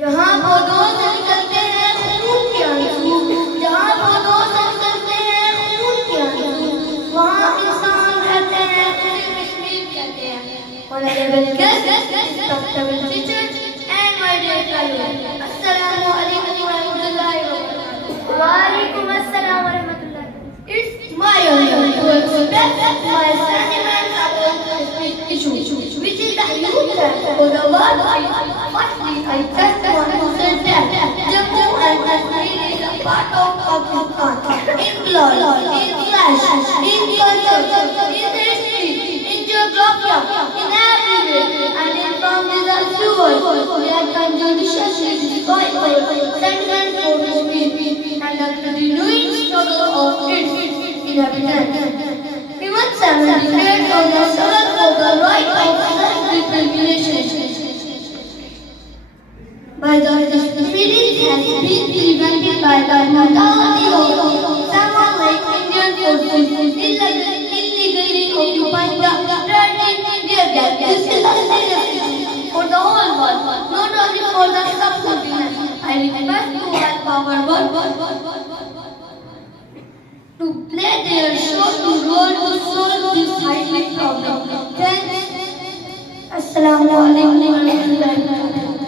जहाँ पौधों से निकलते हैं खून के आंसू, जहाँ पौधों से निकलते हैं खून के आंसू, वहाँ इंसान रहते हैं, उसे कश्मीर कहते हैं। Honorable guests, respectable teachers, and my dear fellows, Assalamu alaikum wa rahmatullahi wa barakatuh. Wa alaikum assalam wa rahmatullahi. It's my honor to express my sentiments about this issue, which is the youth trap for the world. Firstly, I just want to say that Jammu and Kashmir is a part of Pakistan, in blood, in flesh, in culture, in history, in geography, in every way, and in boundaries as stewards. We are judiciously destroyed by sentiments for Kashmir and the renewing struggle of its inhabitants. We must celebrate on the struggle for the right of self-determination. By the spirit has been prevented by the brutality of someone like Indian forces illegally occupying the threatening area. This is a serious issue for the whole world, not only for the subcontinent. I request to help our world to play their role to solve this highly problem. Thanks. Assalamu alaikum wa rahmatullahi wa barakatuh.